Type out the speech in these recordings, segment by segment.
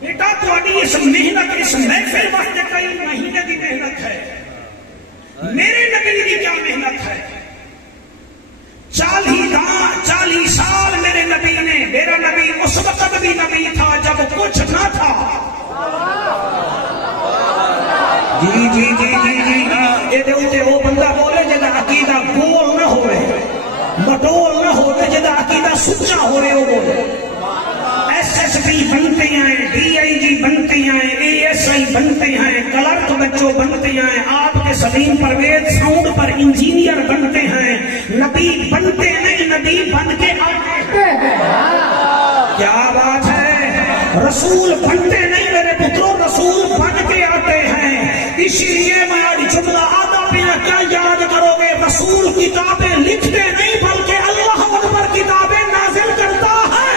بیٹا تھوڑی اس محنت اس محفل وقت کئی مہینے کی محنت ہے، میرے نبی کی کیا محنت ہے؟ 40 سال میرے نبی نے، میرا نبی اس وقت بھی نبی تھا جب کچھ نہ تھا۔ جی جی جی جی جی یہ وہ بندہ بولے جدا عقیدہ گول نہ ہوئے، مٹول نہ ہوئے، جدا عقیدہ سچا ہو رہے ہو بولے۔ SSB بنتے ہیں، DIG بنتے ہیں، ASI بنتے ہیں، کلرک بچوں بنتے ہیں، آپ کے سلیم پرویز ساؤنڈ پر انجینئر بنتے ہیں، نبی بنتے نہیں، نبی بن کے آتے ہیں۔ کیا بات ہے؟ رسول بنتے نہیں میرے پتروں، رسول بن کے آتے ہیں۔ اسی لیے میں آج جملہ آدھا پیا کیا یاد کرو گے؟ رسول کتابیں لکھتے نہیں بلکہ اللہ اکبر کتابیں نازل کرتا ہے۔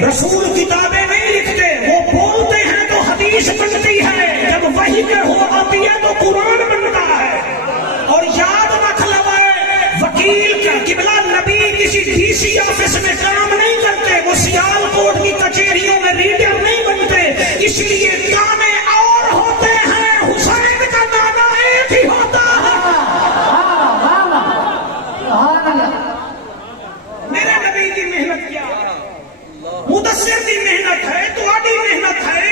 رسول کتابیں نہیں لکھتے، وہ بولتے ہیں تو حدیث بنتی ہے، جب وحی کے ہو آتی ہے تو قرآن بنتا ہے۔ اور یاد رکھ لو وکیل کا قبلہ نبی کسی DC آفس میں کام نہیں کرتے، وہ سیال کوٹ کی کچہریوں میں ریڈر نہیں بنتے، اس لیے گانے اور ہوتے ہیں، حسین کا گانا ایک ہی ہوتا ہے۔ میرے نبی کی محنت کیا ہے؟ مدثر کی محنت ہے، تمہاری محنت ہے،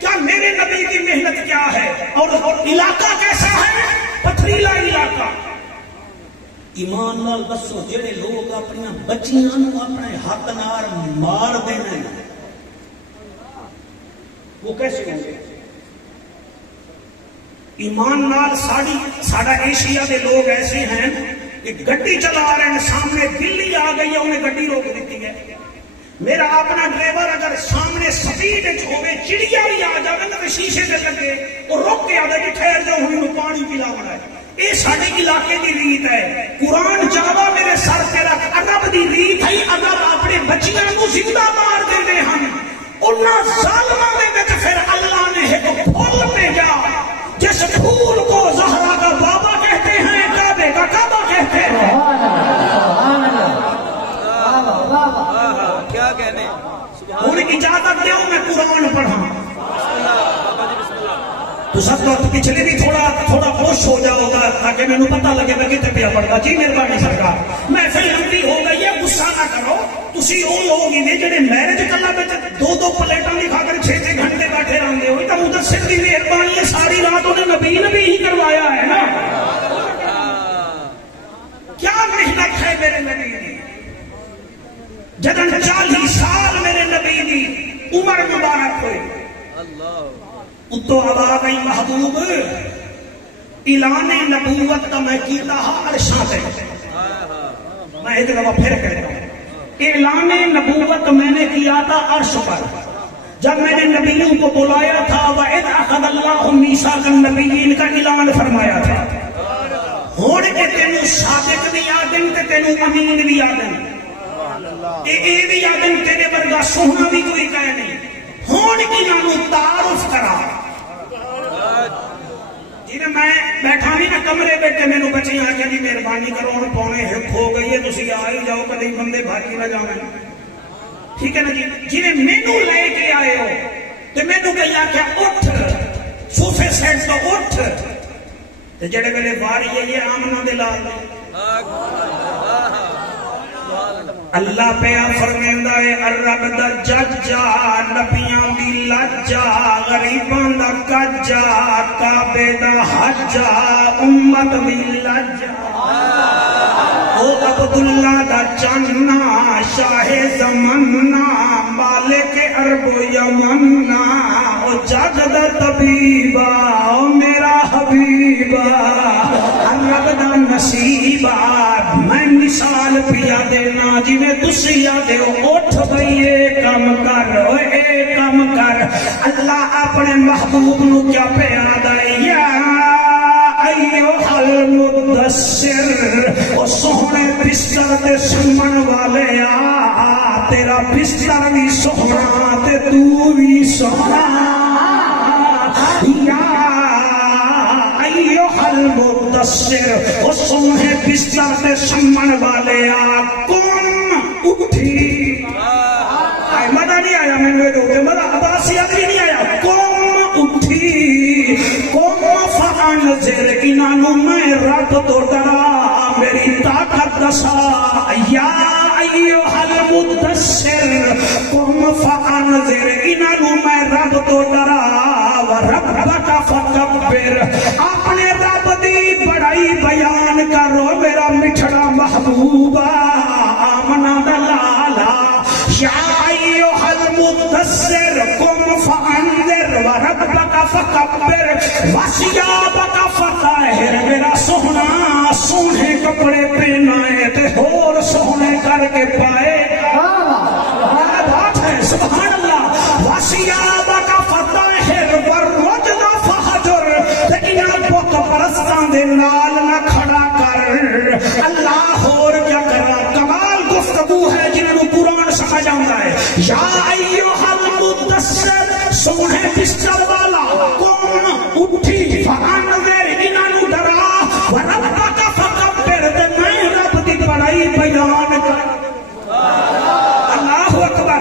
کیا میرے نبی کی محنت کیا ہے؟ اور علاقہ کیسا ہے؟ پتھریلا علاقہ۔ ایمان نال دسو جڑے لوگ اپنی بچیاں نو اپنے ہاتھ نال مار دینے وہ کیسے ہوں گے؟ ایمان نال ساڑا ایشیا دے لوگ ایسے ہیں کہ گڈی چلا رہے ہیں، سامنے بلی آ گئی ہے، انہیں گڈی روک دیتی ہے۔ میرا اپنا ڈرائیور اگر سامنے سپیڈ ہوئے چڑیا بھی آ جائے نا تو شیشے سے لگے وہ روک کے آ جائے ٹھہر جاؤ ہوں پانی پلا بنا ہے۔ یہ سارے علاقے کی ریت ہے۔ قرآن جاوا میرے سر سے رکھ، عرب دی ریت ہے، اگر اپنے بچیاں کو زندہ مار دے ہم انہاں ظالماں دے وچ پھر اللہ نے ایک پھول بھیجا جس پھول کو زہرا کا بابا کہتے ہیں، کعبے کا کعبہ کہتے ہیں۔ کیا کہنے؟ ہوں اجازت دو میں قرآن پڑھا تو سب وقت پچھلے بھی تھوڑا ہوش ہو جاؤ گا تاکہ میں نے پتہ لگے میں کتنے پیا پڑھتا۔ جی مہربانی سرکار، محفل لمبی ہو گئی ہے، غصہ نہ کرو۔ تسی وہ لوگ ہی نے جڑے میرج کلب وچ 2 پلیٹاں نہیں کھا کر 6 گھنٹے بیٹھے رہندے ہو، تو مدثر دی مہربانی ہے، ساری رات انہیں نبی ہی کروایا ہے نا۔ کیا محنت ہے میرے نبی کی؟ جدن 40 سال میرے نبی دی عمر مبارک ہوئے، اتو آواز آئی محبوب اعلان نبوت کا میں کیتا ہاں عرشاں سے۔ میں ایک دفعہ پھر کہتا ہوں، اعلان نبوت میں نے کیا تھا عرش پر، جب میں نے نبیوں کو بلایا تھا وَإِذْ أَخَذَ اللَّهُ مِيثَاقَ النَّبِيِّينَ کا اعلان فرمایا تھا۔ ہوڑ کے تینوں صادق بھی آدم تے تینوں امین بھی آدم، اے بھی آدم تیرے ورگا سونا بھی کوئی کہے نہیں۔ ہون کی نانو تعارف کرا جی میں بیٹھا نہیں نا کمرے بیٹھے میں نے بچے آ کے جی مہربانی کرو ہوں پونے ہک ہو گئی ہے تسی آ ہی جاؤ کدی بندے بھاگی نہ جاؤں۔ ٹھیک ہے نا جی؟ جی مینو لے کے آئے ہو تو مینو کہا کہ اٹھ صوفے سیٹ تو اٹھ، تو جڑے میرے باری ہے یہ آمنہ دلال اللہ پہ فرمیندہ ہے الرب دا ججا نبیاں دی لجا غریباں دا کجا کعبے دا حجا امت دی لجا او عبداللہ دا چننا شاہ زمانہ مالک عرب و یمنہ او جگ دا طبیبہ او میرا حبیبہ الرب دا نصیبہ۔ میں مثال پیا دینا جی میں تسی آدھے ہو اٹھ بھئی اے کم کر اے کم کر۔ اللہ اپنے محبوب نو کیا پیاد ہے یا ایوہ المدثر، او سوہنے بستر دے سمن والے آ تیرا بستر بھی سوہنا تے تو بھی سوہنا۔ یا مدثر او سونے بستر تے سمن والے آ کون اٹھی مزہ نہیں آیا میں مزہ عباسی ادری نہیں آیا قوم اٹھی قوم فانذر انہوں میں رب تو ڈرا میری طاقت دسا یا ایھا المدثر قوم فانذر انہوں میں رب تو ڈرا وربک فکبر اپنے رب دی بڑائی بیان کرو میرا مٹھڑا محبوبہ آمنہ دلالا یا ایھا المدثر قم فانذر وربک فکبر وثیابک فطہر میرا سونا سونے کپڑے پہنائے تے اور سونے کر کے پائے کیا بات ہے سبحان اللہ وثیابک فطہر والرجل فہجر لیکن بت پرستاں دے نال نہ کھڑا کر اللہ اور کیا کرا کمال گفتگو ہے جنہوں قرآن سمجھ آتا ہے یا ایھا المدثر سونے بستر والا کون اٹھی فانذر انہوں ڈرا وربک فکبر تے میں رب دی بڑائی بیان کر اللہ اکبر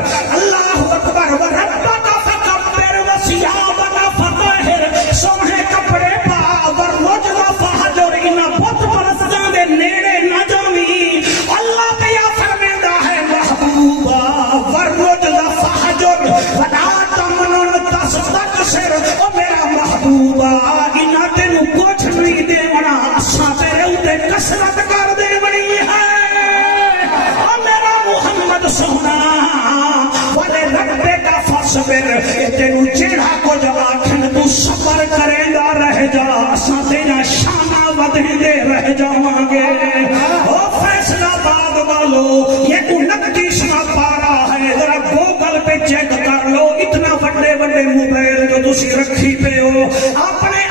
وربک فکبر وثیابک فطہر سونے کپڑے پا والرجل فہجر انہاں بت پرستاں دے نیڑے نہ جاویں اللہ پیا فرمیندا ہے محبوبہ والرجل فہجر ولا تمنن تستكثر او میرا محبوبہ انہاں تینوں کچھ نہیں دیونا اساں تیرے اوتے کثرت کر دیونی ہے او میرا محمد سونا والے ربے کا فصبر تینوں جیڑا کچھ آکھن تو صبر کریں گا رہ جا اساں تیرا شانہ ودھدے رہ جاواں گے او فیصلہ باد والو یہ 29واں پارا ہے ذرا گوگل پہ چیک کر لو اتنا بڑے بڑے موبائل جو تسی رکھی پہ ہو اپنے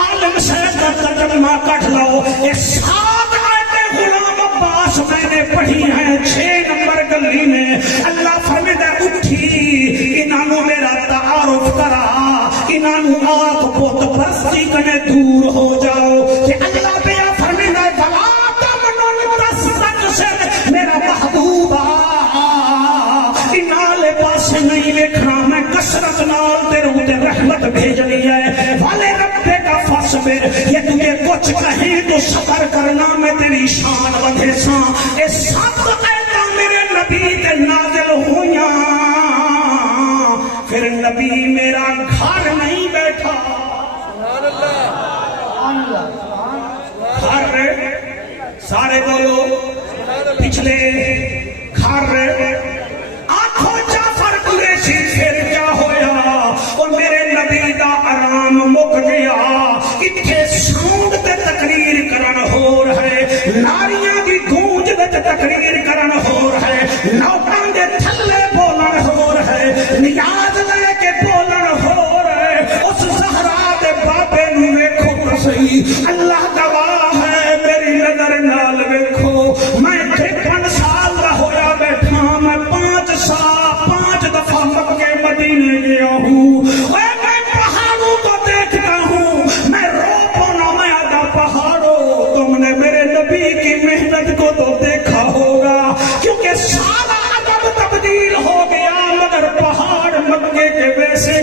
عالم صاحب کا ترجمہ کٹ لو یہ 7 آیتیں غلام عباس میں نے پڑھی ہیں 6 نمبر گلی میں اللہ فرماتا ہے اٹھی انہوں میرا تعارف کرا انہوں آگ بت پرستی کنے دور ہو جاؤ کہ اللہ پیا فرماتا ہے ولا تمنن تستكثر میرا محبوبہ انالے پاس نہیں لکھنا میں کثرت نال تیرے اوتے رحمت بھیجنی ہے والے ربے کا فصبر یہ تجھے کچھ کہیں تو صبر کرنا میں تیری شان ودھے ساں اے 7 آیتاں میرے نبی تے نازل ہویاں پھر نبی میرا گھر نہیں بیٹھا گھر سارے بولو پچھلے گھر آنکھوں جعفر قریشی پھر کیا ہویا اور میرے نبی دا آرام مک گیا اتھے ساؤنڈ تے تقریر کرن ہو رہے ناریاں دی گونج تے تقریر کرن ہو رہے نوکاں دے تھلے بولن ہو رہے نیاز لے کے بولن ہو رہے اس زہرا دے بابے نو ویکھو تو صحیح اللہ گواہ ہے میری نظر نال ویکھو میں 53 سال دا ہویا بیٹھا میں 5 دفعہ مکے مدینے گیا ہوں میں پہاڑوں کو دیکھتا ہوں میں رو پانا میں آدھا پہاڑوں تم نے میرے نبی کی محنت کو تو دیکھا ہوگا کیونکہ سارا ادب تبدیل ہو گیا مگر پہاڑ مکے کے ویسے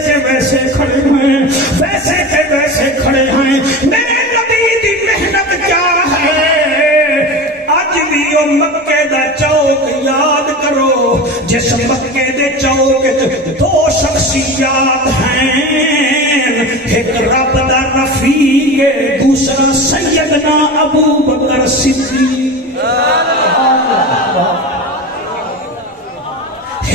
کھڑے ہیں ویسے کے ویسے کھڑے ہیں میرے نبی کی محنت کیا ہے آج بھی وہ مکے دا چوک یاد کرو جس مکے دے چوک 2 شخصیات ہیں ایک رب دا رفیق دوسرا سیدنا ابو بکر صدیق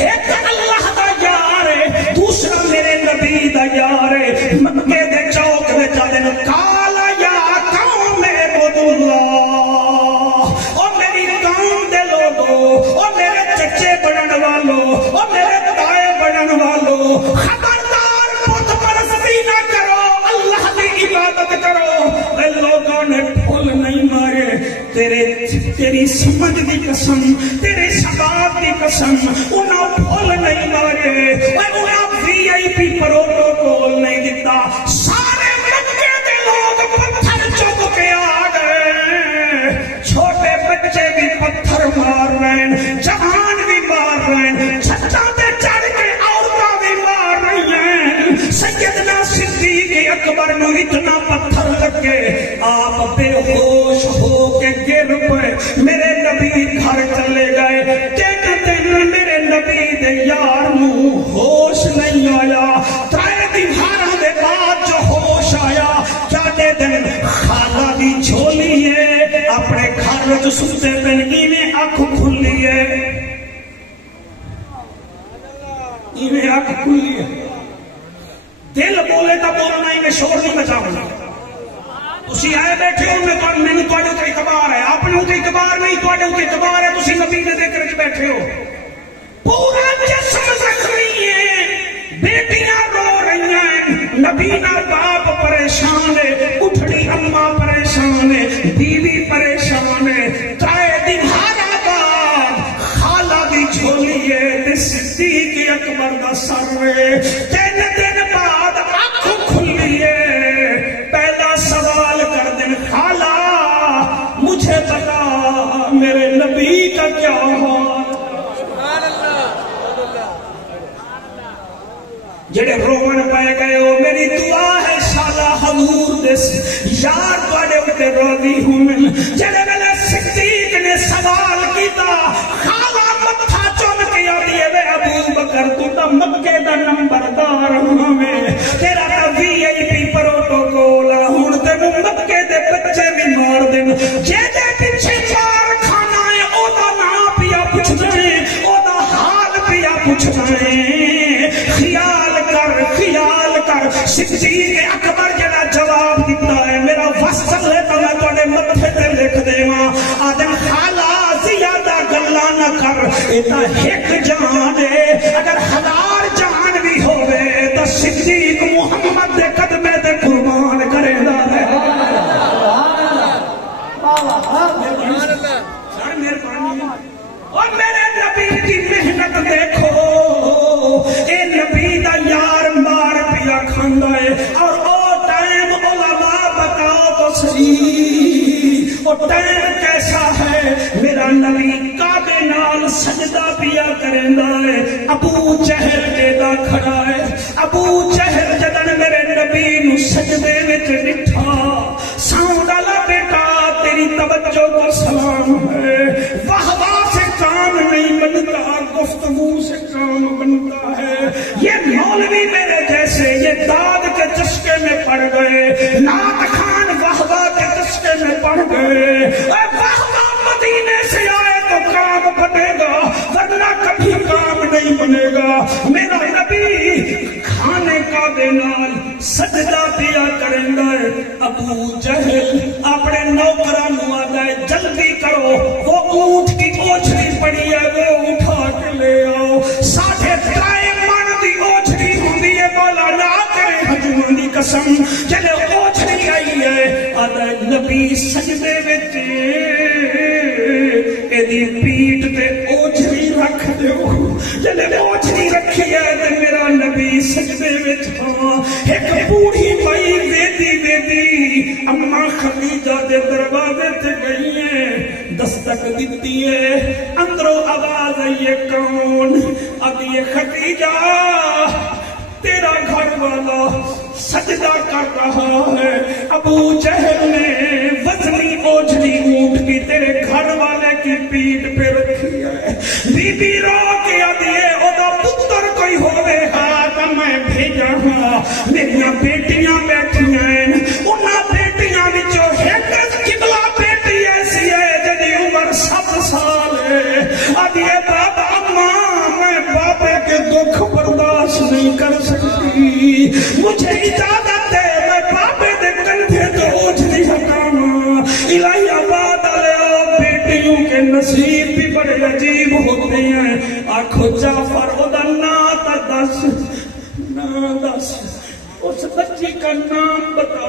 ایک اللہ دا یار دوسرا میرے نبی دا یار مکے دے چوک میں چاہتے ہیں کالا یا قوم عبد اللہ او میری قوم دے لوگو او میرے چچے بڑھن والو او میرے تائے بڑھن والو خبردار بت پرستی نہ کرو اللہ کی عبادت کرو اے لوگوں نے پھول نہیں مارے تیری سمجھ دی قسم تیرے شباب دی قسم انہاں پھول نہیں مارے انہاں VIP پروٹوکول نہیں دیتا سارے مکے دے لوگ پتھر چک کے آ رہے ہیں، جوان بھی مار رہے ہیں، چھتاں تے چڑھ کے عورتاں بھی مار رہی ہیں۔ سیدنا صدیق اکبر نو اتنا پتھر لگے، آپ بے ہوش ہو کے گر پئے، میرے نبی گھر چلے گئے۔ تین دن میرے نبی دے یار نو ہوش نہیں آیا، ترے دیواروں دے بعد جو ہوش آیا، چاہتے دن خالہ دی جھولی ہے اپنے گھر جو ستے پن ایویں اکھ کھلی ہے، ایویں اکھ کھلی ہے، دل بولے تا بولنا ہی میں شور نہیں بچاؤں گا۔ تسی آئے بیٹھے ہو، میں نے تواڈے تے اعتبار ہے، اپنے تے اعتبار نہیں، تواڈے تے اعتبار ہے، تسی نبی دے ذکر وچ بیٹھے ہو۔ پورا جسم زخمی ہے، بیٹیاں رو رہی ہیں، نبی نال باپ پریشان ہے، اٹھڑی اماں پریشان ہے، بیوی پریشان ہے، ترے دیوارا بعد خالہ دی جھولی ہے، صدیق اکبر دا سر ہے، تین دن بعد اکھ کھلی ہے، پہلا سوال کر دن خالہ مجھے بتا میرے نبی کا کیا حال؟ جڑے رومن پائے گئے ہو، میری دعا ہے شالا حضور دس یار تواڈے اتے راضی ہوں۔ جڑے ویلے صدیق نے سوال کیتا، خالہ متھا چوم کے آدھی وے ابو بکر تو تا مکے دا نمبردار ہوویں، تیرا تا وی آئی پی پروٹوکول ہن تینوں مکے دے بچے بھی مار دین، جے دے پیچھے مار کھانا ہے او دا نام پیا پوچھنا ہے، او دا حال پیا پوچھنا ہے۔ خیال کر صدیق اکبر جڑا جواب دیتا ہے، میرا وصل ہے تو میں تواڈے متھے تے لکھ دیواں، آدم خالہ زیادہ گلاں نہ کر، اے تا ایک جان ہے، اگر 1000 جان بھی ہوے تو صدیق محمد دے قدمے تے قربان کرے گا۔ اور میرے نبی کی محنت دیکھو، اے نبی دا یار مار پیا کھاندا ہے، اور او ٹائم علماء بتاؤ تو صحیح، او ٹائم کیسا ہے؟ میرا نبی کعبے نال سجدہ پیا کریندا ہے، ابو جہل ایدا کھڑا ہے، ابو جہل جدن میرے نبی نو سجدے وچ ڈٹھا، ساؤں ڈالا بیٹا تیری توجہ کو سلام ہے، واہ واہ سے کام نہیں بنتا، گفتگو سے کام بنتا ہے۔ یہ مولوی میرے جیسے یہ داد کے چشکے میں پڑ گئے، نعت خان واہ واہ کے چشکے میں پڑ گئے، واہ واہ مدینے سے آئے تو کام بنے گا، ورنہ کبھی کام نہیں بنے گا۔ میرا نبی کھانے کا بے نال سجدہ پیا کریندا ہے، ابو جہل اپنے نوکراں نو آندا ہے جلدی کرو، وہ اونٹ کی اوچھڑی پڑی ہے وہ اٹھا کے لے آؤ، 3.5 من دی اوچھڑی ہوندی ہے، مولا نہ کرے حجم دی قسم، جلے اوچھڑی آئی ہے، آندا ہے نبی سجدے وچ ایدی پیٹ تے اوچھڑی رکھ دیو، جلے اوچھڑی رکھی ہے تے میرا نبی سجدے وچ، ہاں ایک بوڑھی بھائی ویدی اماں خدیجہ دے دروازے تے گئی ہے، دستک دیتی ہے، اندروں آواز آئی ہے کون؟ آدھی خدیجہ تیرا گھر والا سجدہ کر رہا ہے، ابو جہل نے وزنی اوجھڑی اونٹ کی تیرے گھر والے کی پیٹ پہ رکھی ہے، بی بی رو کے آدھی ہے اودا پتر کوئی ہوئے ہاتھ میں بھیجا ہاں، میریاں بیٹیاں بیٹھیاں ہیں، انہاں بیٹیاں وچوں ایک قبلہ بیٹی ایسی ہے جدی عمر 7 سال ہے، آدھی ہے بابا ماں میں بابے کے دکھ برداشت نہیں کر سکتی، مجھے اجازت دے میں بابے دے کندھے تو اوجھڑی ہٹاواں، الہی آباد علیہ بیٹیوں کے نصیب بھی بڑے عجیب ہوتے ہیں، آنکھو جعفر اودا نات دس، اس بچی کا نام بتا،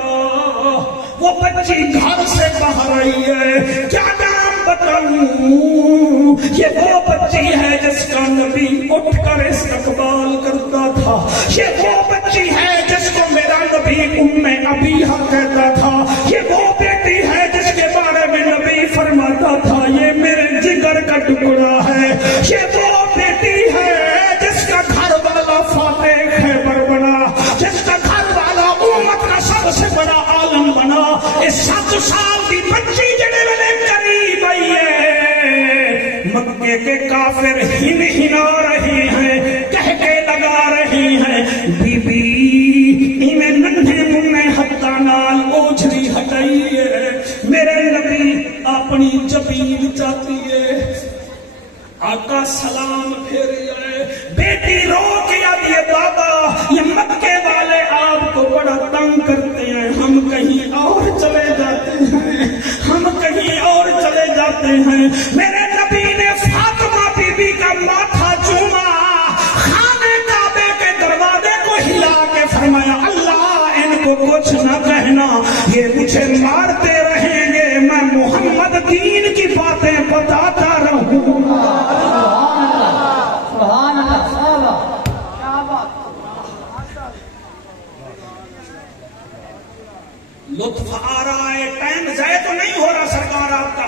وہ بچی گھر سے باہر آئی ہے، کیا نام بتاؤں؟ یہ وہ بچی ہے جس کا نبی اٹھ کر استقبال کرتا تھا، یہ وہ بچی ہے جس کو میرا نبی ابیہا کہتا تھا، یہ وہ بیٹی ہے جس کے بارے میں نبی فرماتا تھا یہ میرے جگر کا ٹکڑا سے بڑا عالم بنا. 7 سال کی بچی جڑے ویلے قریب آئی ہے مکے کے کافر ہن ہنا رہے ہیں, کہہ کے لگا رہے ہیں بی بی انہیں ننھے مننے ہتھاں نال اوجھری ہٹائی ہے, میرے نبی اپنی جبین چاہتی ہے. آقا سلام پھیری ہے, بیٹی رو کے آتی ہے بابا یہ مکے والے آپ کو بڑا تنگ کرتے ہیں, ہم کہیں اور چلے جاتے ہیں, ہم کہیں اور چلے جاتے ہیں. میرے نبی نے فاطمہ بی بی کا ماتھا چوما, خانے کعبے کے دروازے کو ہلا کے فرمایا اللہ ان کو کچھ نہ کہنا, یہ مجھے مارتے رہیں گے, میں محمد دین کی باتیں بتاتا رہوں. لطف آ رہا ہے, ٹائم ضائع تو نہیں ہو رہا سرکار آپ کا.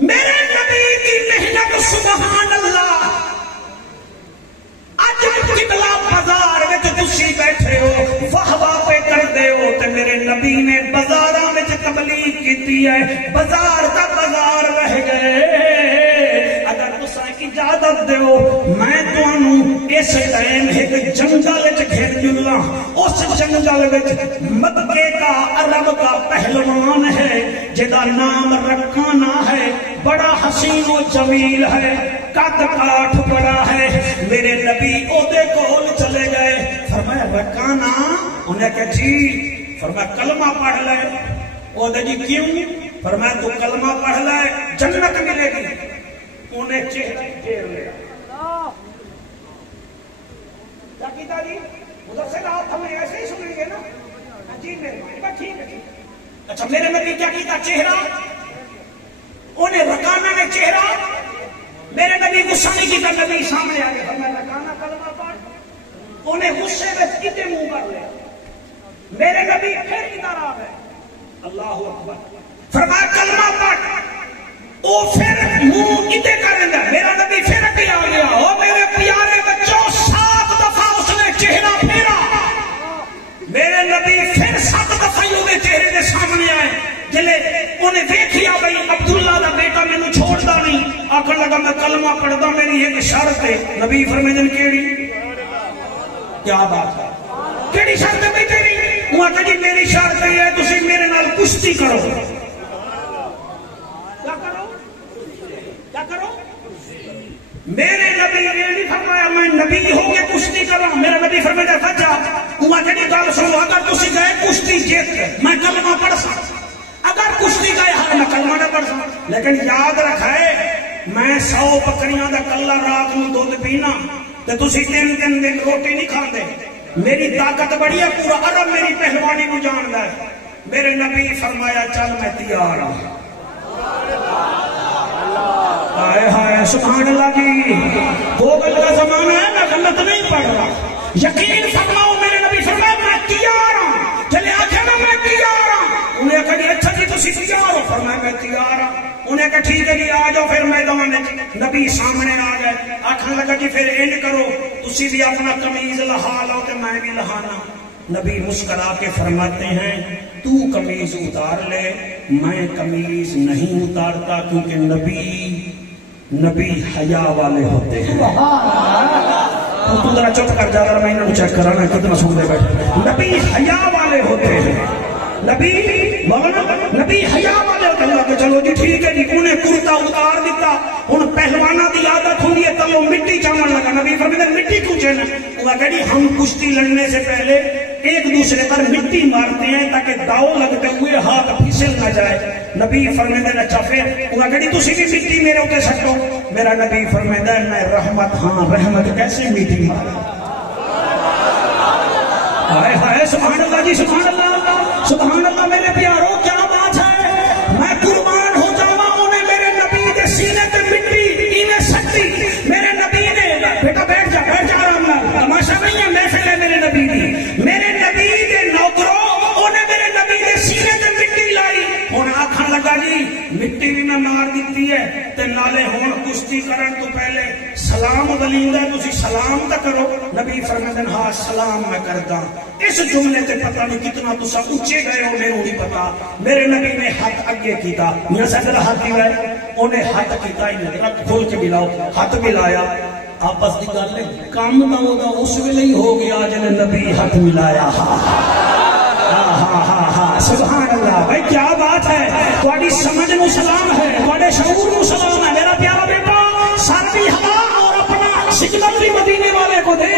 میرے نبی کی محنت سبحان اللہ. اج قبلہ بازار وچ تسی بیٹھے ہو واہ واہ پہ کر دے ہو, تے میرے نبی نے بازاراں وچ تبلیغ کیتی ہے, بازار کا بازار رہ گئے. اگر تساں اجازت دیو میں تانوں اس ٹائم ایک جنگل وچ گھر جلا. اس جنگل وچ مکے کا عرب کا پہلوان ہے جدا نام رکانا ہے, بڑا حسین و جمیل ہے, قد کاٹھ بڑا ہے. میرے نبی او دے کول چلے گئے, فرمایا رکانا, انہیں کہا جی. فرمایا کلمہ پڑھ لے. او دے جی کیوں؟ فرمایا تو کلمہ پڑھ لے جنت ملے گی. انہیں چہرہ پھیر لیا. کیا کیتا جی؟ مدرسے آپ ہمیں ایسے ہی سنیں گے نا جی میرے ٹھیک ہے. اچھا میرے نبی کیا کیتا؟ چہرہ انہیں رکانا نے چہرہ. میرے نبی غصہ نہیں کیتا, نبی سامنے آ گئے فرمایا رکانا کلمہ پڑھ. انہیں غصے میں کتے منہ کر لیا. میرے نبی پھر ادھر آ گئے, اللہ اکبر, فرمایا کلمہ پڑھ. وہ پھر منہ ادھے کر دیا. میرا نبی پھر اٹھی آ گیا. او میرے پیارے بچوں 7 دفعہ اس نے چہرہ پھیرا. میرے نبی پھر 7 دفعہ انہیں چہرے کے سامنے آئے. جلے انہیں دیکھیا بھئی عبداللہ دا بیٹا میں نے چھوڑتا نہیں, آخر لگا میں کلمہ پڑھتا, میری ایک شرط ہے. نبی فرمائے کیڑی؟ کیا بات ہے, کیڑی شرط ہے بھئی تیری؟ وہ آخر جی میری شرط ہے تسی میرے نال کشتی کرو. کیا کرو؟ کیا کرو؟ میرے نبی نے نہیں فرمایا میں نبی ہو کے کشتی کروں. میرا نبی فرمایا سچا وہ آخر جی گل سنو, اگر تسی گئے کشتی جیت کے میں کلمہ پڑھ سکتا, اگر کشتی گئے ہاں میں کلمہ نہ پڑھ سکتا. لیکن یاد رکھائے میں 100 بکریاں دا کلا رات نو دودھ پینا تے تسی 3 دن روٹی نہیں کھاندے. میری طاقت بڑی ہے, پورا عرب میری پہلوانی کو جاندا ہے. میرے نبی فرمایا چل میں تیار ہوں. ہائے ہائے سبحان اللہ جی, گوگل کا زمانہ ہے, میں غلط نہیں پڑھ رہا. یقین فرماؤ میرے نبی فرمایا میں تیار ہوں. چلے آخر نا میں تیار ہوں. انہیں کہا جی اچھا جی تسی تیار ہو؟ فرمایا میں تیار ہوں. انہیں کہا ٹھیک ہے جی آ جاؤ پھر میدان میں. نبی سامنے آ گئے, آخر لگا جی پھر اینڈ کرو تسی بھی اپنا قمیض لہا لو تے میں بھی لہانا. نبی مسکرا کے فرماتے ہیں تو قمیض اتار لے, میں قمیض نہیں اتارتا کیونکہ نبی حیا والے ہوتے ہیں. تو ذرا چپ کر جا, میں انہوں چیک کرانا کتنا سن دے بیٹھے. نبی حیا والے ہوتے ہیں, نبی حیا والے ہوتے ہیں. کہ چلو جی ٹھیک ہے جی. انہیں کرتا اتار دیتا. ہوں پہلوانا کی عادت ہوئی ہے تلو مٹی چاون لگا. نبی فرماتے ہیں مٹی کیوں چاہنا؟ وہ کہہ جی ہم کشتی لڑنے سے پہلے ایک دوسرے پر مٹی مارتے ہیں تاکہ داؤ لگتے ہوئے ہاتھ پھسل نہ جائے. نبی فرماتے ہیں اچھا پھر وہ کہہ جی تسی بھی مٹی میرے اوتے سٹو. میرا نبی فرماتا ہے میں رحمت, ہاں رحمت کیسے میٹھی مارے. ہائے ہائے سبحان اللہ جی, سبحان اللہ, سبحان اللہ. میرے پیاروں کیا بات ہے, میں قربان ہو جاواں. انہیں میرے نبی کے سینے تے مٹی ایویں سٹی. میرے نبی نے بیٹا بیٹھ جا آرام نال, تماشا نہیں ہے محفل ہے میرے نبی کی. میرے نبی کے نوکروں انہیں میرے نبی کے سینے تے مٹی لائی. ہن آکھن لگا جی مٹی بھی میں مار دیتی ہے تے نالے ہن کشتی کرن تو پہلے سلام ولیندہ ہے تسی سلام تا کرو. نبی فرماتے ہیں ہاں سلام میں کردا. اس جملے تے پتہ نہیں کتنا تسا اونچے گئے ہو میرے نہیں پتا. میرے نبی نے ہاتھ اگے کیتا. میاں صاحب دا ہاتھ ملائے انہیں ہاتھ کیتا ہی نہیں. رکھ کھول کے ملاؤ. ہاتھ ملایا آپس دی گل نہیں. کام دا ہوگا اس ویلے ہی ہو گیا جن نبی ہاتھ ملایا. سبحان اللہ. بھائی کیا بات ہے. تھوڑی سمجھ نو سلام ہے, تھوڑے شعور نو سلام ہے. میرا پیارا بیٹا سر بھی ہلا اور اپنا سگنل بھی مدینے والے کو دے.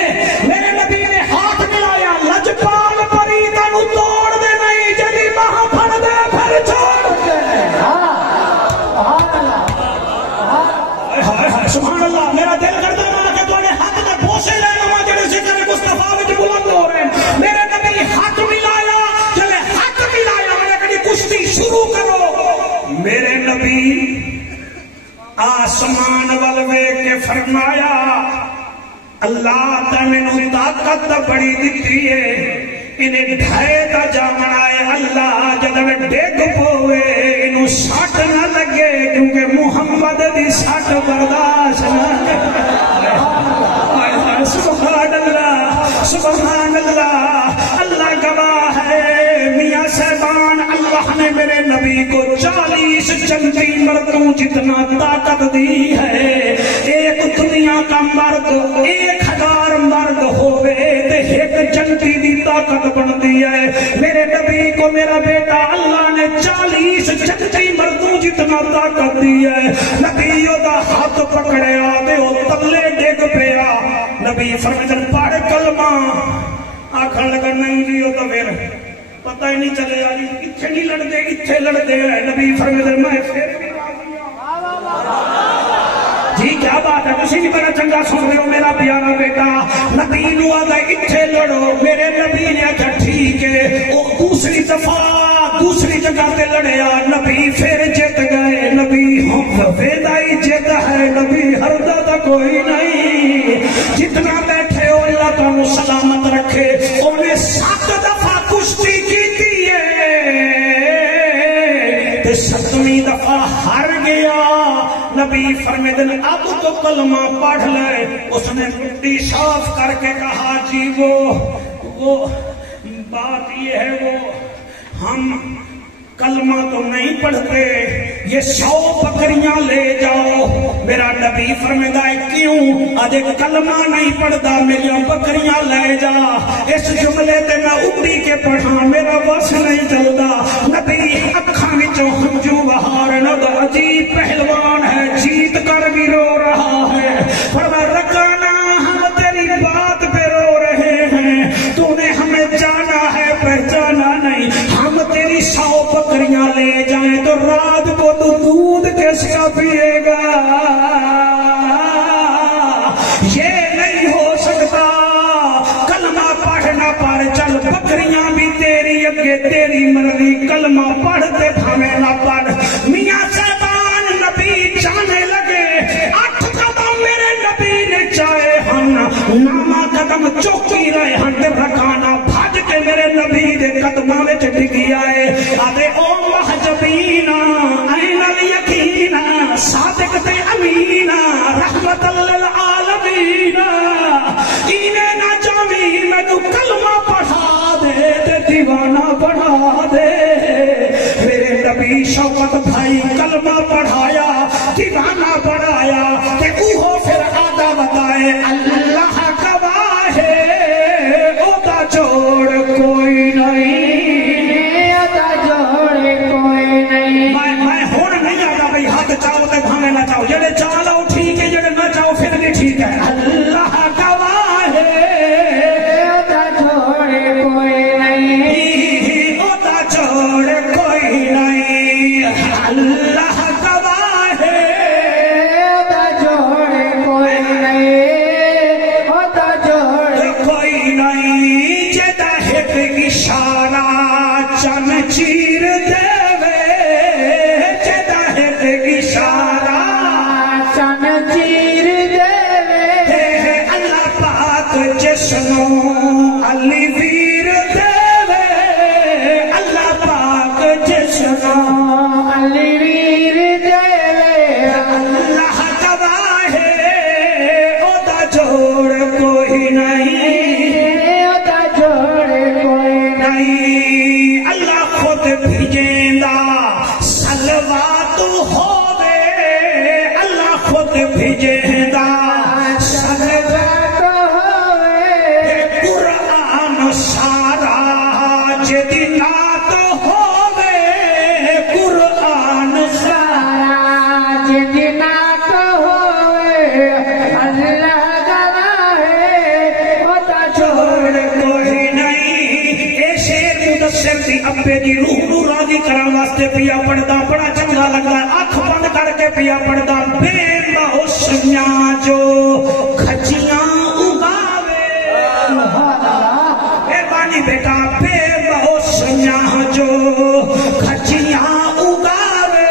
میرے نبی نے ہاتھ ملایا. لجپال پریتا نو توڑ دے نہیں جدی باہ پھڑ دے پھر چھوڑ دے. سبحان اللہ. میرا دل کرتا ہے کہ تھوڑے ہاتھ میں بوسے لے لوا جڑے ذکر مصطفیٰ وچ بلند ہو رہے ہیں. میرے نبی ہاتھ ملایا. جلے ہاتھ ملایا میں کہی کشتی شروع کرو. میرے نبی آسمان ول ویکھ کے فرمایا اللہ تے مینوں طاقت بڑی دتی ہے. انہیں ڈھائے دا جامنا ہے. اللہ جدو ڈگ پوے انہوں سٹ نہ لگے کیونکہ محمد دی سٹ برداشت نہ. سبحان اللہ سبحان اللہ. اللہ گواہ ہے میاں صاحبان اللہ نے میرے نبی کو 40 جنگی مردوں جتنا طاقت دی ہے. ایک دنیا کا مرد 1000 مرد ہوئے تے ایک جنگی دی طاقت بنتی ہے. میرے نبی کو میرا بیٹا اللہ نے 40 جنگی مردوں جتنا طاقت دی ہے. نبی دا ہاتھ پکڑیا تے او تلے ڈگ پیا. نبی فرماتے پڑھ کلمہ. آخر لگا نہیں جی وہ تو پھر پتہ ہی نہیں چلے آ جی اتنے نہیں لڑتے اتنے لڑتے ہیں. نبی فرماتے میں پھر بھی جی کیا بات ہے. تسی بھی بڑا چنگا سن رہے ہو میرا پیارا بیٹا. نبی نو آگا اتنے لڑو. میرے نبی نے آخیا ٹھیک ہے. وہ دوسری دفعہ دوسری جگہ تے لڑیا. نبی پھر جت گئے. نبی ہم ویدائی جت ہے. نبی ہردا تو کوئی نہیں. جتنا بیٹھے ہو اللہ تعالی سلامت رکھے. انہیں 7 دفعہ کشتی کی ہے 7ویں دفعہ ہار گیا. نبی فرماتے ہیں اب تو کلمہ پڑھ لے. اس نے مٹی صاف کر کے کہا جی وہ بات یہ ہے وہ ہم کلمہ تو نہیں پڑھتے. یہ 100 بکریاں لے جاؤ. میرا نبی فرماتا ہے کیوں؟ آدھے کلمہ نہیں پڑھتا میری بکریاں لے جا. اس جملے تے میں اڑی کے پڑھا میرا بس نہیں چلتا. نبی اکھاں وچوں ہنجو بہار ند عجیب پہلوان ہے جیت کر بھی رو رہا ہے. فرمایا رکانا ہم تیری بات پہ رو رہے ہیں. تو نے ہمیں جانا ہے پہچانا نہیں. ہم تیری 100 بکریاں لے جائیں تو رات کو تو دودھ کس کا پیے گا؟ یہ نہیں ہو سکتا. کلمہ پڑھنا پڑھ چل بکریاں بھی تیری اگے تیری مرضی. کلمہ پڑھتے بھامے نہ پڑھ. میاں صاحبان نبی جانے لگے. 8 قدم میرے نبی نے چاہے ہن نامہ قدم چوکی رہے ہن رکھانا بھج کے میرے نبی دے قدماں وچ ڈگی آئے. آدھے او محجبینا این الیقینا صادق تے امینا رحمت للعالمین. اینے نہ جامی میں تو کلمہ پڑھا دے تے دیوانہ بڑھا دے. میرے نبی شوکت بھائی کلمہ پڑھایا دیوانہ بڑھایا کہ اوہو پھر آدھا بتائے اللہ گواہ ہے اوتا جوڑ کوئی نہیں. چاہو تے بھانے نہ چاہو جڑے چاہ لو ٹھیک ہے جڑے نہ چاہو پھر بھی ٹھیک ہے. اللہ گواہ ہے اوتا چھوڑے کوئی نہیں. اوتا چھوڑے کوئی نہیں. اللہ نہیں اللہ خود بھیجیندا سلوات ہووے اللہ خود بھیجیندا سلوات ہووے قرآن سارا جدی نات ہووے قرآن سارا جدی نات ہووے اللہ ابے دی روح نو راضی کرن واسطے پیا پڑھدا بڑا چنگا لگدا اکھ بند کر کے پیا پڑھدا بے موسمیاں جو کھچیاں اگاوے مہربانی بیٹا بے موسمیاں جو کھچیاں اگاوے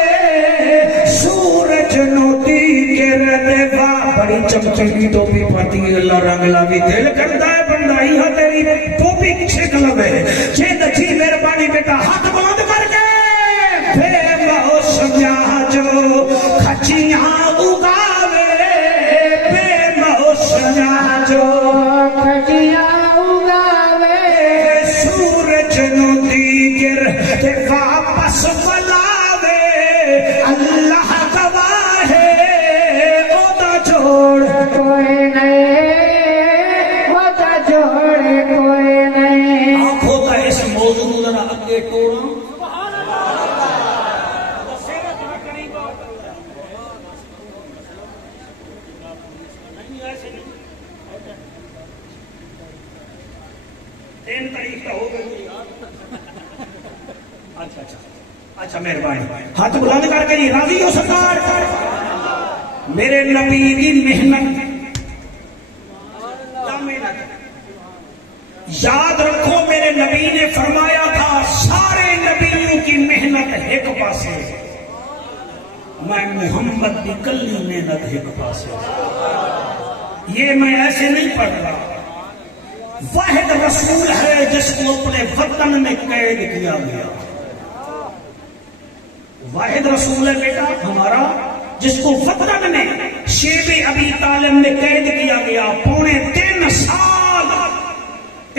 سورج نو دی گرد وا بڑی چمکیلی ٹوپی پاتی اللہ رنگ لاوی دل کردا ہے بندہ یہ تیری ٹوپی کسے کلب ہے جے دھی مہربانی بیٹا ہاتھ بلند کر کے بے موسمیاں جو کھچیاں اگاوے بے موسمیاں جو کھچیاں اگاوے سورج نو دیگر تے واپس بلاوے اللہ گواہ ہے او دا جوڑ کوئی نہیں او دا جوڑ کوئی نہیں آنکھوں کا اس موضوع ذرا اگے ٹوڑا تین تاریخ کا ہو گئی اچھا مہربانی ہاتھ بلند کر کے نہیں راضی ہو سرکار میرے نبی کی محنت یاد رکھو میرے نبی نے فرمایا تھا سارے نبیوں کی محنت ایک پاسے میں محمد کی کلی محنت ایک پاسے یہ میں ایسے نہیں پڑھ رہا واحد رسول ہے جس کو اپنے وطن میں قید کیا گیا واحد رسول ہے بیٹا ہمارا جس کو وطن میں شیب ابی طالب میں قید کیا گیا 3.5 سال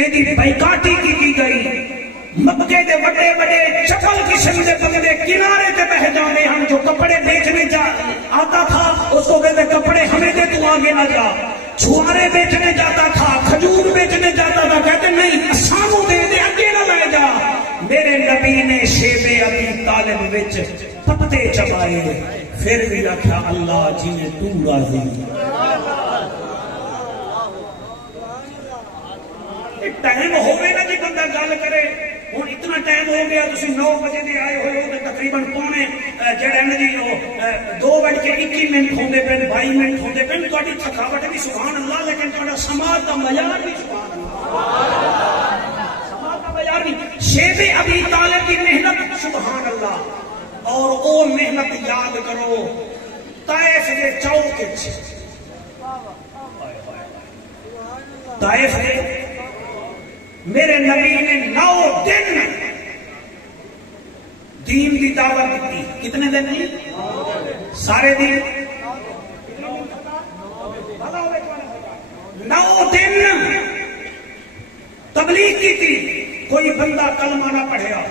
ایدی بائیکاٹی کی گئی مکے دے بڑے بڑے چپل قسم دے بندے کنارے تے بہ جانے ہم جو کپڑے بیچنے آتا تھا اس کو کہتے کپڑے ہمیں دے تو آگے نہ جا چھوارے بیچنے جاتا تھا کھجور بیچنے جاتا تھا کہتے نہیں سانو دے دے اگے نہ لے جا میرے نبی نے شیب ابی طالب وچ پتے چبائے پھر بھی رکھا اللہ جی نے تو راضی ٹائم ہوئے نا جی بندہ گل کرے ہوں اتنا ٹائم ہو گیا تسی 9 بجے دے آئے ہوئے ہو تقریباً پونے جڑے نا جی 2:21 ہوندے پے 22 منٹ ہوندے پے تہاڈی تھکاوٹ بھی سبحان اللہ لیکن تہاڈا سماج دا معیار بھی سبحان اللہ سماج دا معیار نہیں شیب ابی طالب کی محنت سبحان اللہ اور او محنت یاد کرو طائف دے چوک وچ طائف دے میرے نبی نے 9 دن دین دی دعوت دی کتنے دن نہیں سارے دن 9 دن تبلیغ کی تھی کوئی بندہ کلمہ نہ پڑھیا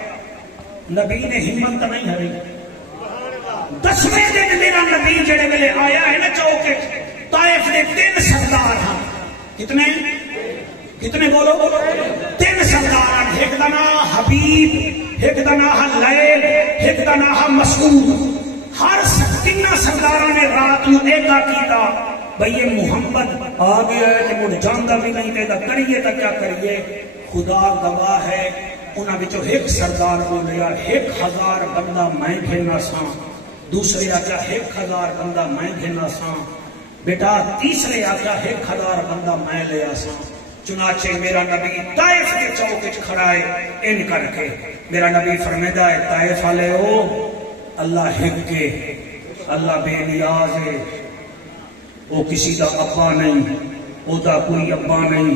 نبی نے ہمت نہیں ہری 10ویں دن میرا نبی جڑے ویلے آیا ہے نا چوک طائف دے 3 سردار ہیں کتنے بولو 3 سردار ایک دا نام حبیب ایک دا نام لیل ایک دا نام مسعود ہر 3 سرداروں نے رات میں ایکا کیتا بھئی یہ محمد آ گیا ہے کہ مجھ جاندہ بھی نہیں دیتا کریے تا کیا کریے خدا گواہ ہے انہاں بچو ایک سردار بول رہا 1000 بندہ میں گھننا ساں دوسرے آکیا 1000 بندہ میں گھننا ساں بیٹا تیسرے آکیا 1000 بندہ میں لیا ساں چنانچہ میرا نبی طائف کے چوک وچ کھڑا ہے ان کر کے میرا نبی فرمیدا ہے طائف والے ہو اللہ ہک کے اللہ بے نیاز ہے وہ کسی دا ابا نہیں وہ دا کوئی ابا نہیں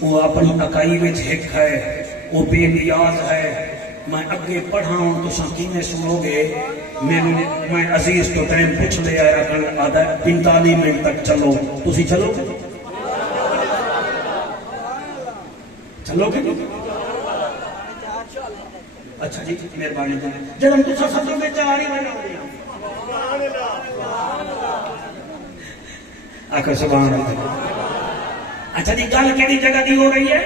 وہ اپنی اکائی وچ ہک ہے وہ بے نیاز ہے میں اگے پڑھا ہوں تو سکینے سنو گے میں عزیز تو ٹائم پوچھ لیا ہے آدھا 45 منٹ تک چلو تسی چلو چلو گے اچھا جی مہربانی جب ہم تصا سب میں چار ہی بنا دیا آخر سبحان اللہ. اچھا جی گل کہڑی جگہ دی ہو رہی ہے؟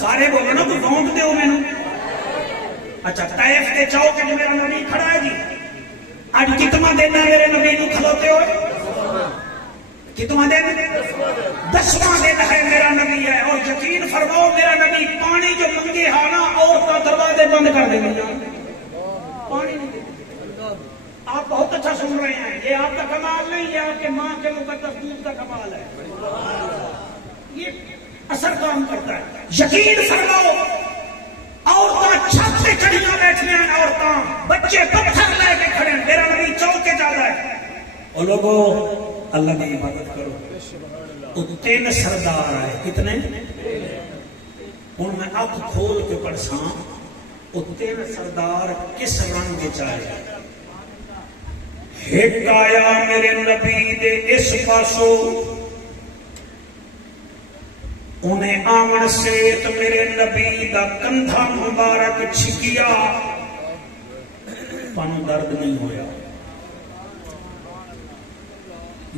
سارے بولو نا کوئی رونق دو مینو. اچھا طائف کے چوک جو میرا نبی کھڑا ہے جی اج کتنا دن ہے میرے نبی نو کھلوتے ہوئے؟ کتنا دن؟ 10واں دن ہے میرا نبی ہے. اور یقین فرماؤ میرا نبی پانی جو منگے ہا نا عورتاں دروازے بند کر دیں گے پانی نہیں دیتے. آپ بہت اچھا سن رہے ہیں. یہ آپ کا کمال نہیں ہے آپ کے ماں کے مقدس دودھ کا کمال ہے. یہ اثر کام کرتا ہے. یقین فرماؤ عورتاں چھت پہ چڑھیاں بیٹھی ہیں. عورتاں بچے پتھر لے کے کھڑے ہیں. میرا نبی چوکے جاتا ہے. اور لوگوں اللہ کی عبادت کرو. تو 3 سردار آئے. کتنے؟ ہوں میں اکھ کھول کے پڑھساں وہ 3 سردار کس رنگ کے چاہے. ایک آیا میرے نبی دے اس پاسو انہیں آمن سے تو میرے نبی دا کندھا مبارک چھکیا. پانو درد نہیں ہویا.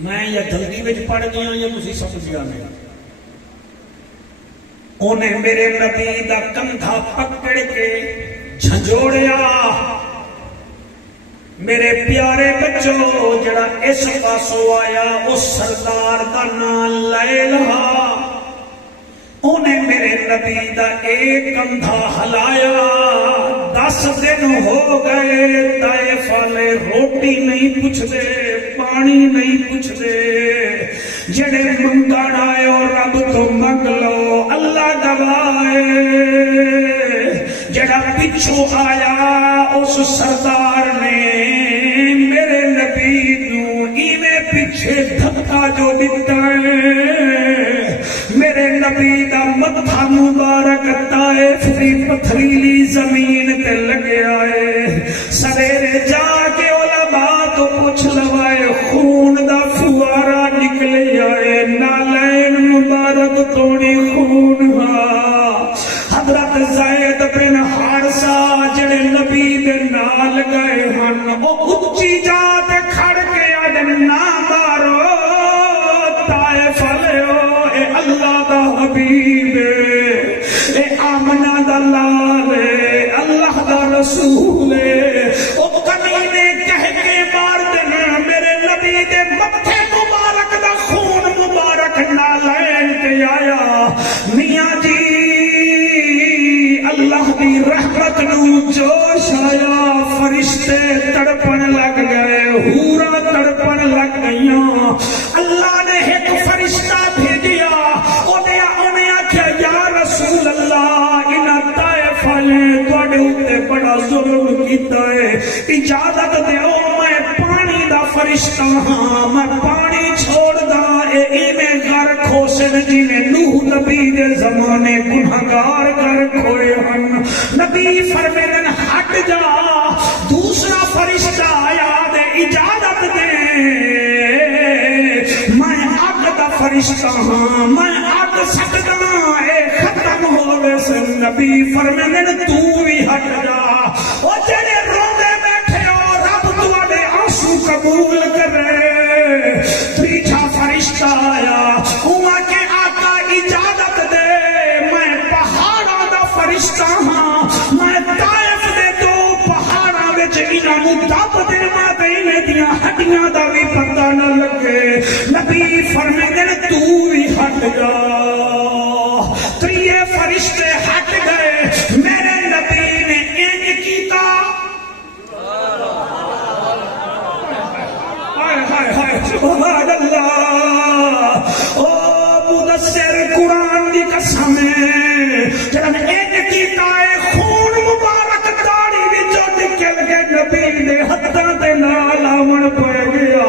میں یا جلدی وچ پڑھ گیا یا تسی سمجھ گیا نہیں. انہیں میرے نبی دا کندھا پکڑ کے جھنجوڑیا. میرے پیارے بچوں جڑا اس پاسو آیا اس سردار دا نام لیلا. انہیں میرے نبی دا ایک کندھا ہلایا. 10 دن ہو گئے طائف والے روٹی نہیں پوچھتے پانی نہیں پوچھتے. جڑے منگن آئے اور رب تو منگ لو اللہ گواہ. جڑا پچھو آیا اس سردار نے میرے نبی نو ایویں پیچھے دھکا جو دیتا ہے. میرے نبی دا متھا مبارک طائف دی پتھریلی زمین تے لگیا ہے. سویرے جا کے علماء تو پوچھ لوائے خون دا فوارا نکلے آئے. نالین مبارک توڑی خون ہا. حضرت زید بن حارثہ جڑے نبی دے نال گئے ہن او اچھی جات کھڑ کے آدن نہ مارو طائف والے اللہ دا حبیب اے آمنہ دا لال اللہ دا رسول او کمینے کہہ کے مار دینا میرے نبی دے متھے مبارک دا خون مبارک نالین تے آیا. میاں جی اللہ دی رحمت نو جوش آیا. فرشتے تڑپن لگ گئے حورا تڑپن لگ گئیاں. اللہ نے ایک فرشتہ بھیجیا. انہیں آخیا یا رسول اللہ انہاں طائف والے تواڈے اوتے بڑا ظلم کیتا ہے. اجازت دیو میں پانی دا فرشتہ ہاں. میں پانی چھوڑ دا ایویں غرق ہو سن جویں نوح نبی دے زمانے گنہگار غرق ہوئے ہن. نبی فرمیندن ہٹ جا. دوسرا فرشتہ آیا دے اجازت دے میں اگ دا فرشتہ ہاں. میں اگ سکدا اے ختم ہوے سن. نبی فرمیندن تو بھی ہٹ جا. او جڑے روندے بیٹھے ہو رب تواڈے آنسو قبول کرے. تیجا فرشتہ آیا ہوا کہ آقا اجازت دے میں پہاڑاں دا فرشتہ ہاں. میں طائف دے 2 پہاڑاں وچ انہاں نوں دب دیواں تے انہاں دیاں ہڈیاں دا بھی پتہ نہ لگے. نبی فرمیندے تو بھی ہٹ جا. 3 فرشتے ہٹ گئے. میرے نبی نے انج کیتا. سبحان اللہ. او مدثر قرآن دی قسم ہے جب انج کیتا ہے خون مبارک داڑھی وچوں نکل کے نبی دے ہتھاں تے نال آون پے گیا.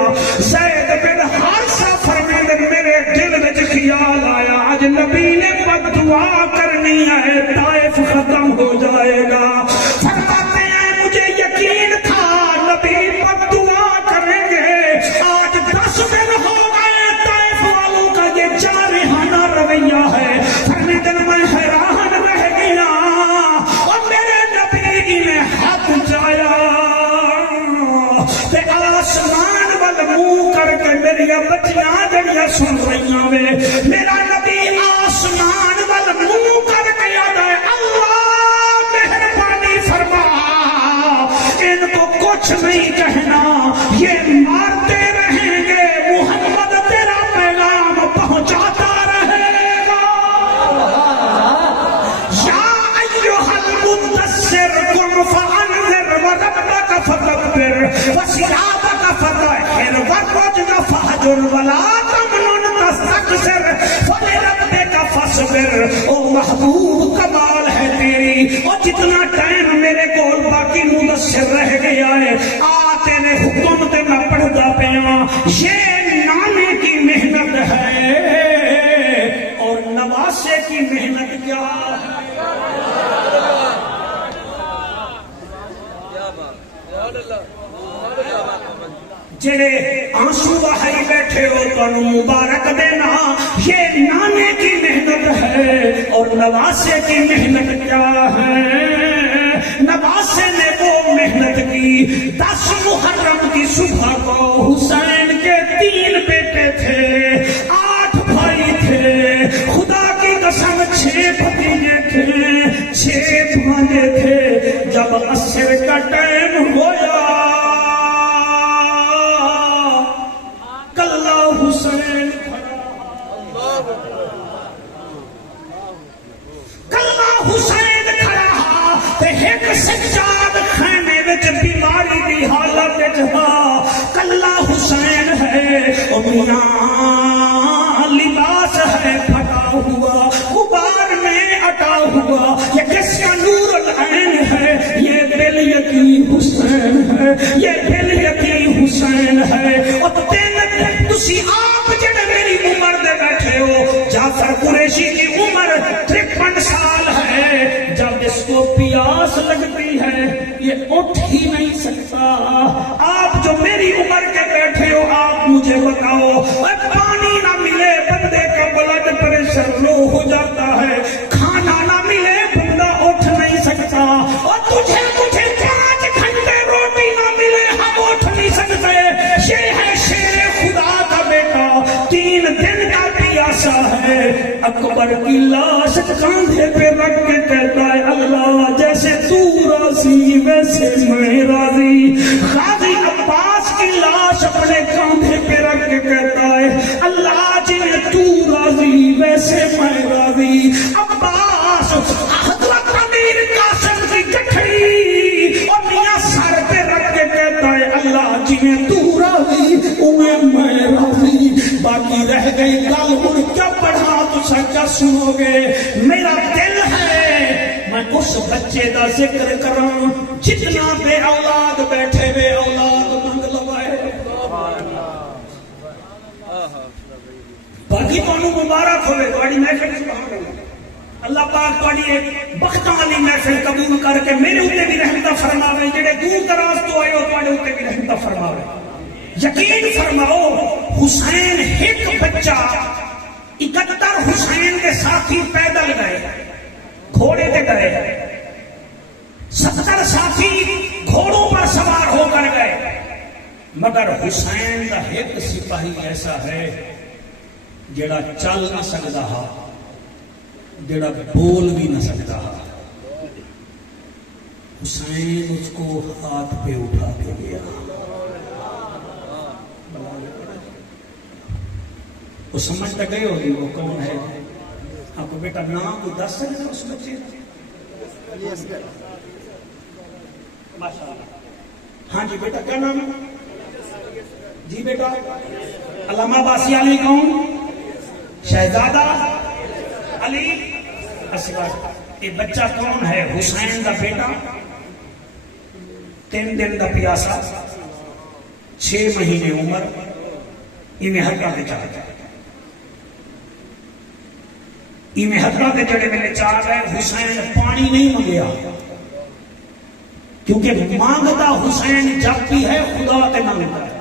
زید بن حارثہ فرمیندے میرے دل وچ خیال آیا اج نبی نے بد دعا کرنی ہے طائف ختم ہو جائے گا. فرماتے ہیں مجھے یقین تھا نبی بد دعا کریں گے. آج 10 دن ہو گئے طائف والوں کا یہ جارحانہ رویہ ہے. فرمیندے میں حیران رہ گیا. میرا بچیاں جڑیاں سن رہی وے میرا نبی آسمان وال منہ کر کے آدا ہے اللہ مہربانی فرما ان کو کچھ نہیں کہنا یہ مارتے رہیں گے محمد تیرا پیغام پہنچاتا رہے گا یا ایھا المدثر قم فانذر وربک فکبر وثیابک فطہر والرجز فہجر ولا تمنن تستکثر فلربک فاصبر او محبوب کمال ہے تیری اور جتنا ٹائم میرے کول باقی مدثر رہ گیا ہے آ تیرے حکم تے میں پڑھتا پیا یہ نانے کی محنت ہے اور نواسے کی محنت کیا جڑے آنسو بہائی بیٹھے ہو تو مبارک دینا یہ نانے کی محنت ہے اور نواسے کی محنت کیا ہے نواسے نے وہ محنت کی 10 محرم کی صبح کو حسین کے 3 بیٹے تھے 8 بھائی تھے خدا کی قسم 6 بھتیجے تھے 6 بھانجے تھے جب عصر کا ٹائم ہوا کلہ حسین کھڑا تے ایک سجاد خیمے وچ بیماری دی حالت وچ کلہ حسین ہے او میاں لباس ہے پھٹا ہوا غبار میں اٹا ہوا یہ کس کا نور العین ہے یہ دل یقین حسین ہے یہ دل یقین حسین ہے اور تسی آپ جڑے میری عمر دے بیٹھے ہو جعفر قریشی کی عمر 53 سال ہے جب اس کو پیاس لگتی ہے یہ اٹھ ہی نہیں سکتا آپ جو میری عمر کے بیٹھے ہو آپ مجھے بتاؤ پانی نہ ملے بندے کا بلڈ پریشر لو ہو جاتا ہے کھانا نہ ملے بندہ اٹھ نہیں سکتا اور تجھے 5 گھنٹے روٹی نہ ملے ہم اٹھ نہیں سکتے یہ ہے شیر خدا کا بیٹا 3 دن کا پیاسا ہے اکبر کی لاش کاندھے پہ رکھ کے کہتا ہے اللہ جیسے تو راضی ویسے میں راضی غازی عباس کی لاش اپنے کاندھے پہ رکھ کے کہتا ہے اللہ جنہیں تو راضی ویسے میں راضی عباس حضرت امیر قاسم کی گٹھڑی اور میاں سر پہ رکھ کے کہتا ہے اللہ جنہیں تو راضی انہیں میں راضی باقی رہ گئی گل ہوں کیا پڑھا تو سچا سنو گے میرا دل ہے میں اس بچے دا ذکر کراں جتنا بے اولاد بیٹھے بے اولاد منگ لوائے باقی تو مبارک ہوئے تھوڑی محفل سبحان اللہ پاک تھوڑی بختاں والی محفل قبول کر کے میرے اوتے بھی رحمت فرماوے جڑے دور دراز تو آئے ہو تھوڑے اوتے بھی رحمت فرماوے یقین فرماؤ حسین ایک بچہ 71 حسین کے ساتھی پیدل گئے گھوڑے تے گئے 70 ساتھی گھوڑوں پر سوار ہو کر گئے مگر حسین کا ایک سپاہی ایسا ہے جڑا چل نہ سکتا ہا جڑا بول بھی نہ سکتا ہا حسین اس کو ہاتھ پہ اٹھا کے گیا وہ سمجھ تک گئے ہوگی وہ کون ہے آپ کو بیٹا نام کو 10 سکتے اس بچے ہاں جی بیٹا کیا نام ہے جی بیٹا علامہ عباسی علی کون شہزادہ علی اصغر یہ بچہ کون ہے حسین کا بیٹا 3 دن کا پیاسا 6 مہینے عمر انہیں حقہ کے چاہتا ہے انہیں حقہ کے جڑے میں چاہتا ہے حسین پانی نہیں مانگیا کیونکہ مانگتا حسین جب بھی ہے خدا تے مانگتا ہے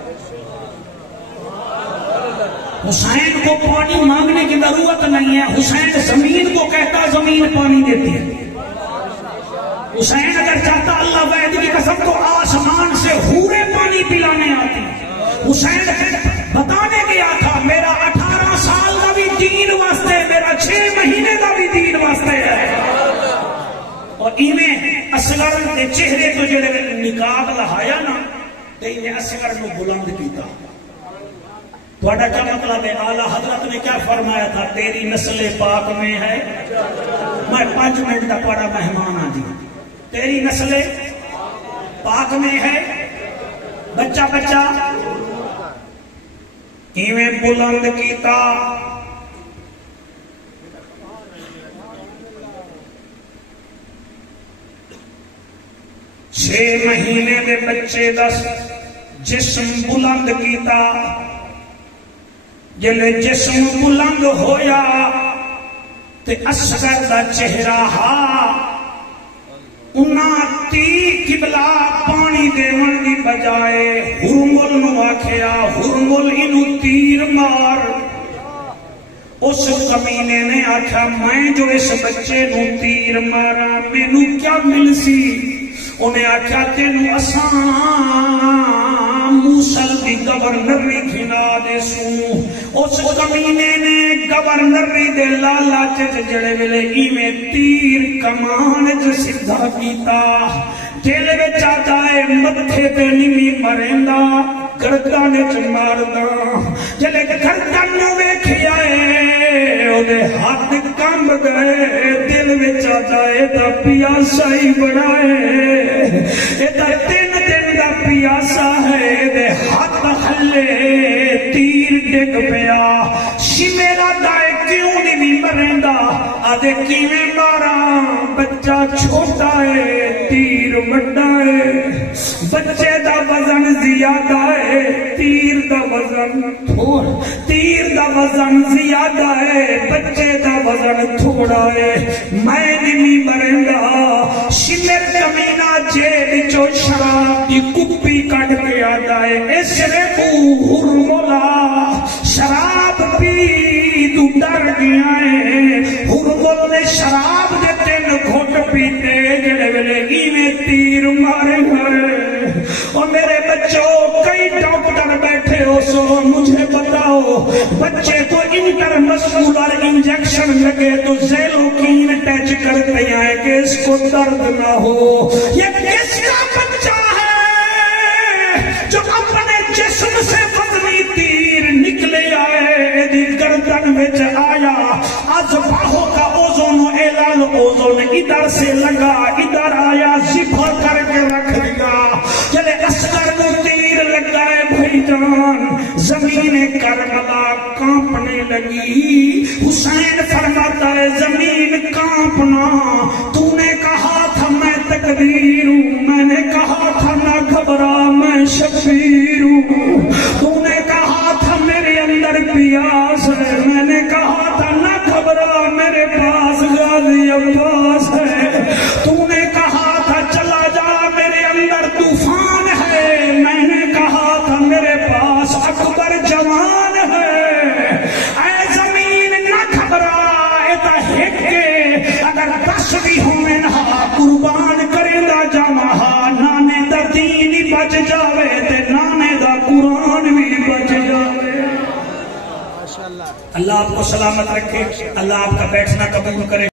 حسین کو پانی مانگنے کی ضرورت نہیں ہے حسین زمین کو کہتا زمین پانی دیتی ہے حسین اگر چاہتا اللہ وحید کی قسم تو آسمان سے حوریں پانی پلانے آتی حسین بتانے گیا تھا میرا 18 سال کا بھی دین واسطے، میرا 6 مہینے کا بھی دین واسطے ہے. اور ایویں اصغر کے چہرے تو جڑے نقاب لہایا نا تے ایویں اصغر نو بلند کیتا. تھوڑا کیا مطلب ہے؟ اعلیٰ حضرت نے کیا فرمایا تھا؟ تیری نسل پاک میں ہے. میں 5 منٹ کا بڑا مہمان ہاں جی. تیری نسل پاک میں ہے. بچہ بچہ ایویں بلند کیتا. چھ مہینے دے بچے دا جسم بلند کیتا. جلے جسم بلند ہویا تے اصغر دا چہرہ ہا انہاں تیر قبلہ پانی دیون دی بجائے ہرمل نو آکھیا ہرمل انہوں تیر مار. اس کمینے نے آکھا میں جو اس بچے نو تیر مارا مینو کیا مل سی؟ انہیں آکھا تینو اساں موسل دی گورنری کھنا دے سوں. اس کمینے نے گورنری دے لالچ جڑے ویلے ایویں تیر کمان چ سدھا کیتا. دل وچ آ جائے متھے تے نہیں مریندا گردن چ ماردا. جلے گردن نو ویکھیا اے اودے ہاتھ کمب گئے. دل وچ آ جائے تے پیاسا ہی بڑا ہے. اے تے 3 دن دا پیاسا ہے. دے ہاتھ ہلے تیر ڈگ پیا. میرا دائے کیوں نہیں مریندا؟ آدھے کیویں مارا؟ بچہ چھوٹا ہے تیر وڈا ہے. بچے دا وزن زیادہ ہے تیر دا وزن تھوڑا. تیر دا وزن زیادہ ہے بچے دا وزن تھوڑا ہے. میں نہیں مریندا. شمر کمینہ جیب چو شراب دی کپی کٹ کے آتا ہے. اس ربو ہرملا شراب پی تو ڈر گیا ہے. ہرمل نے شراب دے 3 گھٹ پیتے جڑے ویلے ایویں تیر مارے مارے. اور میرے بچوں کئی ڈاکٹر بیٹھے ہو سو مجھے بتاؤ بچے کو انٹر مسکولر انجیکشن لگے تو زیلوکین ٹچ کرتے ہیں کہ اس کو درد نہ ہو. یہ کس کا بچہ ہے جو اپنے جسم سے وزنی تیر نکلے آئے دی گردن وچ آیا. آج باہوں کا اوزون اعلان اوزون ادھر سے لگا ادھر آیا زفر کر کے رکھ دیا. چلے اصغر کو تیر لگا ہے بھائی جان. زمین کربلا کانپنے لگی. حسین فرماتا ہے زمین کانپنا. تو نے کہا تھا میں تقدیر ہوں. میں نے کہا تھا نہ گھبرا میں شبیر ہوں. تو نے کہا تھا میرے اندر پیاس ہے. میں نے کہا تھا نہ گھبرا میرے پاس غازی عباس ہے. تو نے کہا تھا چلا جا میرے اندر طوفان ہے. میں نے کہا تھا میرے پاس اکبر جوان ہے. اے زمین نہ گھبرا ایتا ہٹ کے اگر 10 بھی ہوئے نہ قربان کرے دا جامہا. نانے دا دین ہی بچ جاوے تے نانے دا قرآن بھی بچ جاوے. اللہ آپ کو سلامت رکھے. اللہ آپ کا بیٹھنا قبول کرے.